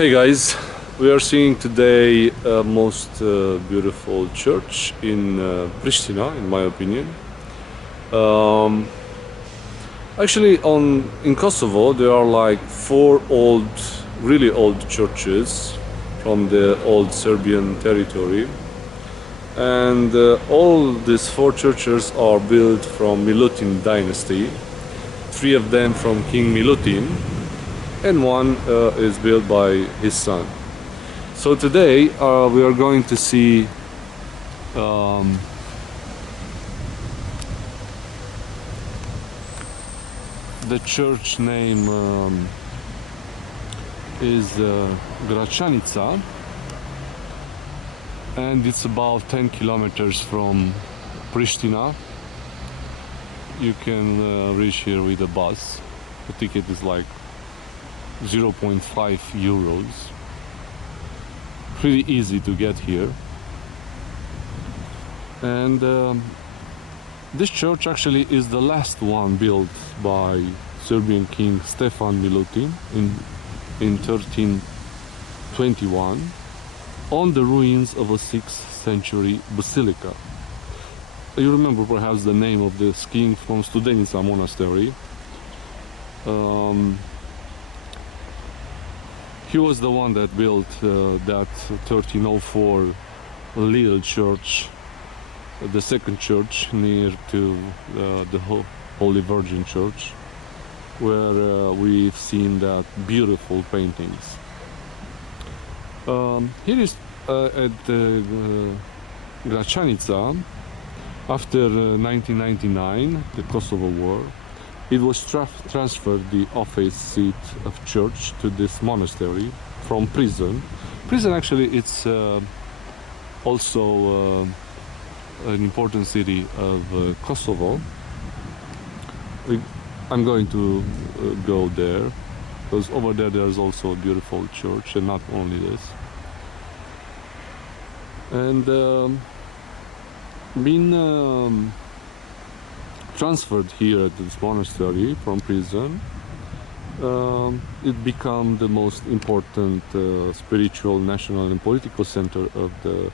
Hey guys, we are seeing today a most beautiful church in Pristina, in my opinion. Um, Actually, in Kosovo there are like four really old churches from the old Serbian territory, and all these four churches are built from Milutin dynasty. Three of them from King Milutin, and one is built by his son. So today we are going to see the church name is Gračanica, and it's about 10 kilometers from Pristina. You can reach here with a bus. The ticket is like 0.5 euros. Pretty easy to get here. And this church actually is the last one built by Serbian King Stefan Milutin in 1321 on the ruins of a 6th century basilica. You remember perhaps the name of this king from Gračanica Monastery. He was the one that built that 1304 little church, the second church near to the Holy Virgin Church, where we've seen that beautiful paintings. Here is at Gračanica. After 1999, the Kosovo War, it was transferred the office seat of church to this monastery from prison. Prison actually it's also an important city of Kosovo. I'm going to go there because over there's also a beautiful church, and not only this. And been transferred here at this monastery from prison. It became the most important spiritual, national and political center of the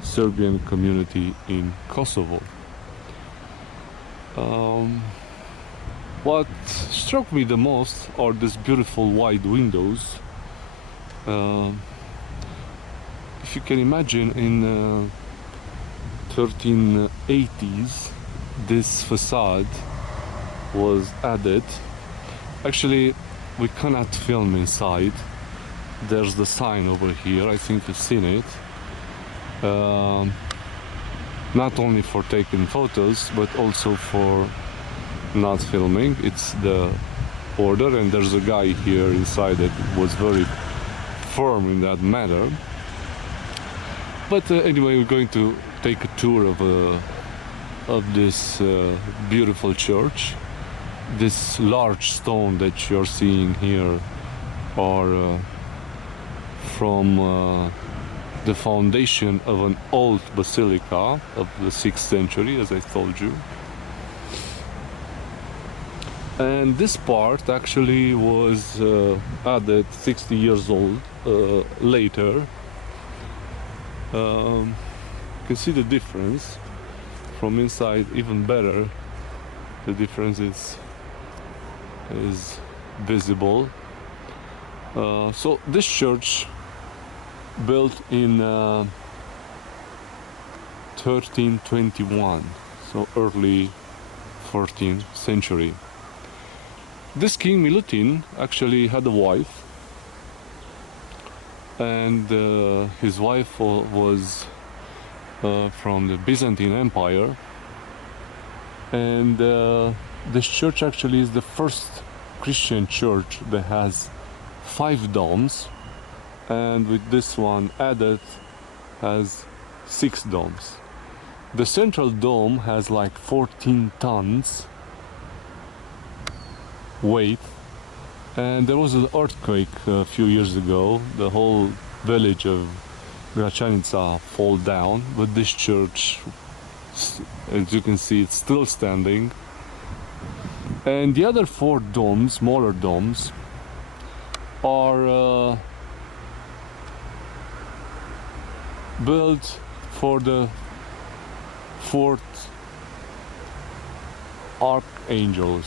Serbian community in Kosovo. What struck me the most are these beautiful wide windows. If you can imagine, in 1380s this facade was added. Actually, we cannot film inside. There's the sign over here, I think you've seen it. Not only for taking photos but also for not filming. It's the order, and there's a guy here inside that was very firm in that matter. But anyway, we're going to take a tour of this beautiful church. This large stone that you're seeing here are from the foundation of an old basilica of the 6th century, as I told you. And this part actually was added 60 years old later. You can see the difference from inside even better. The difference is visible. So this church, built in 1321, so early 14th century. This King Milutin actually had a wife, and his wife was from the Byzantine Empire, and this church actually is the first Christian church that has 5 domes, and with this one added has 6 domes. The central dome has like 14 tons weight, and there was an earthquake a few years ago. The whole village of Gračanica fell down, but this church, as you can see, it's still standing. And the other 4 domes, smaller domes, are built for the fourth archangels,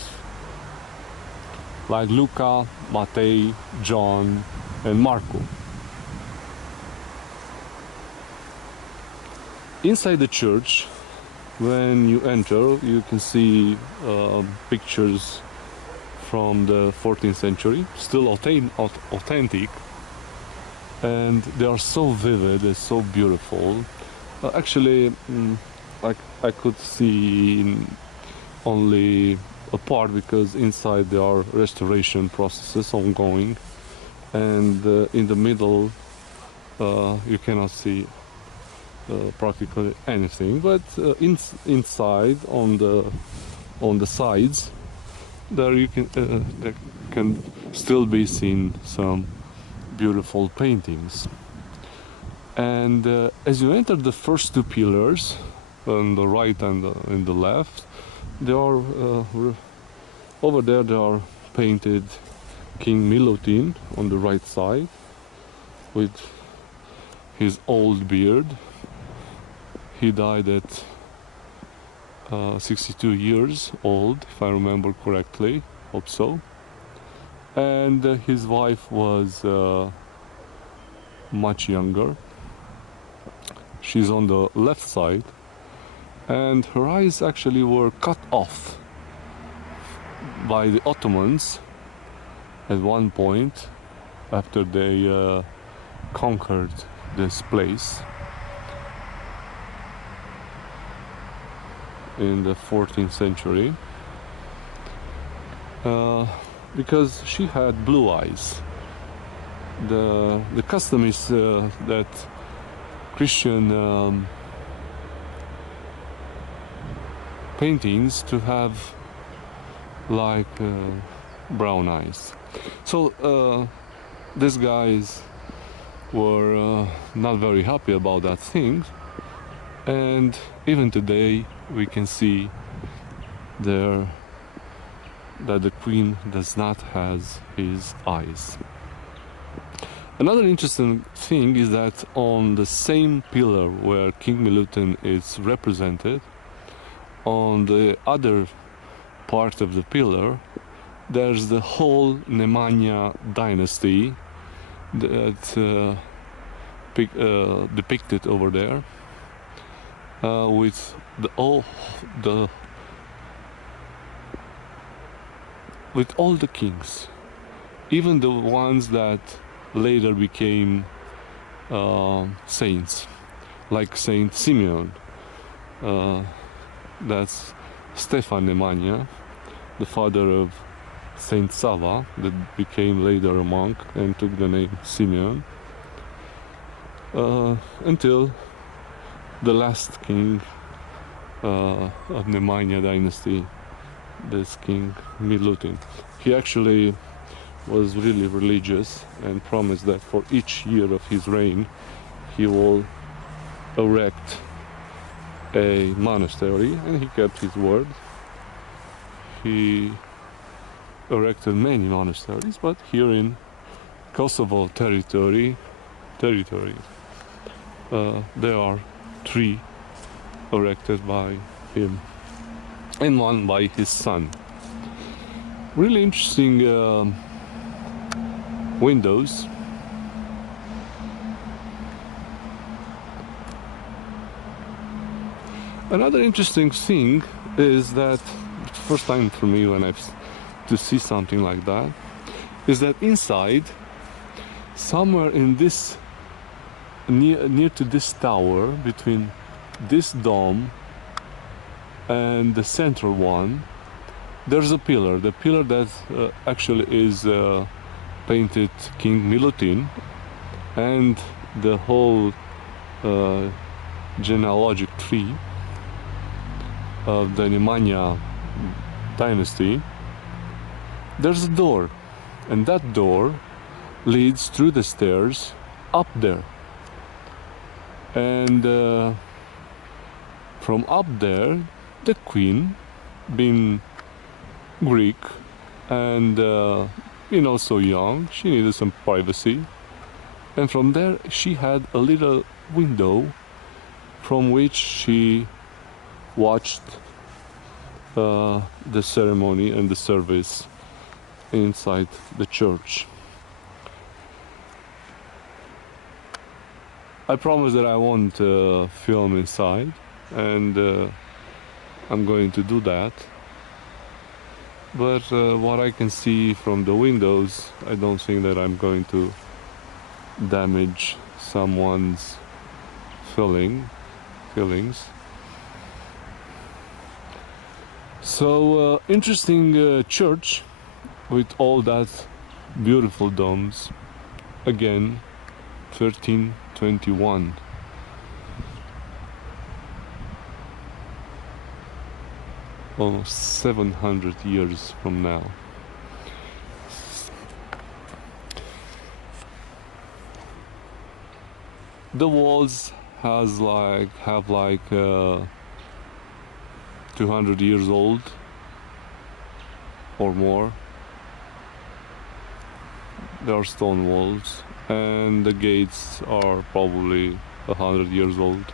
like Luca, Matthew, John, and Marco. Inside the church, when you enter, you can see pictures from the 14th century, still authentic, and they are so vivid and so beautiful. Actually, I could see only a part, because inside there are restoration processes ongoing, and in the middle you cannot see practically anything, but inside on the sides there can still be seen some beautiful paintings. And as you enter the first two pillars on the right and in the left, they are over there. They are painted King Milutin on the right side with his old beard. He died at 62 years old, if I remember correctly. Hope so. And his wife was much younger. She's on the left side, and her eyes actually were cut off by the Ottomans at one point after they conquered this place in the 14th century, because she had blue eyes. The custom is that Christian paintings to have like brown eyes. So these guys were not very happy about that thing, and even today we can see there that the queen does not have his eyes. Another interesting thing is that on the same pillar where King Milutin is represented, on the other part of the pillar, there's the whole Nemanja dynasty that depicted over there, with all the kings, even the ones that later became saints, like Saint Simeon. That's Stefan Nemanja, the father of Saint Sava, that became later a monk and took the name Simeon, until the last king of Nemanja dynasty, this King Milutin. He actually was really religious and promised that for each year of his reign he will erect a monastery, and he kept his word. He erected many monasteries, but here in Kosovo territory there are 3 erected by him and 1 by his son. Really interesting windows. Another interesting thing is that, first time for me when I've to see something like that, is that inside, somewhere in this near to this tower, between this dome and the central one, there's a pillar. The pillar that actually is painted King Milutin, and the whole genealogic tree of the Nemanja dynasty. There's a door, and that door leads through the stairs up there, and from up there the queen, being Greek and so young, she needed some privacy, And from there she had a little window from which she watched the ceremony and the service inside the church. I promise that I won't film inside, and I'm going to do that. But what I can see from the windows, I don't think that I'm going to damage someone's feelings. So interesting church with all that beautiful domes. Again, 1321. Almost 700 years from now. The walls have like 200 years old or more. There are stone walls, and the gates are probably 100 years old.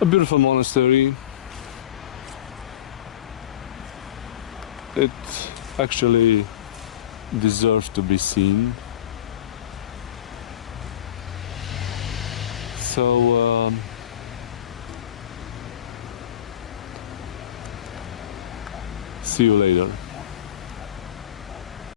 A beautiful monastery. It actually deserves to be seen. So see you later.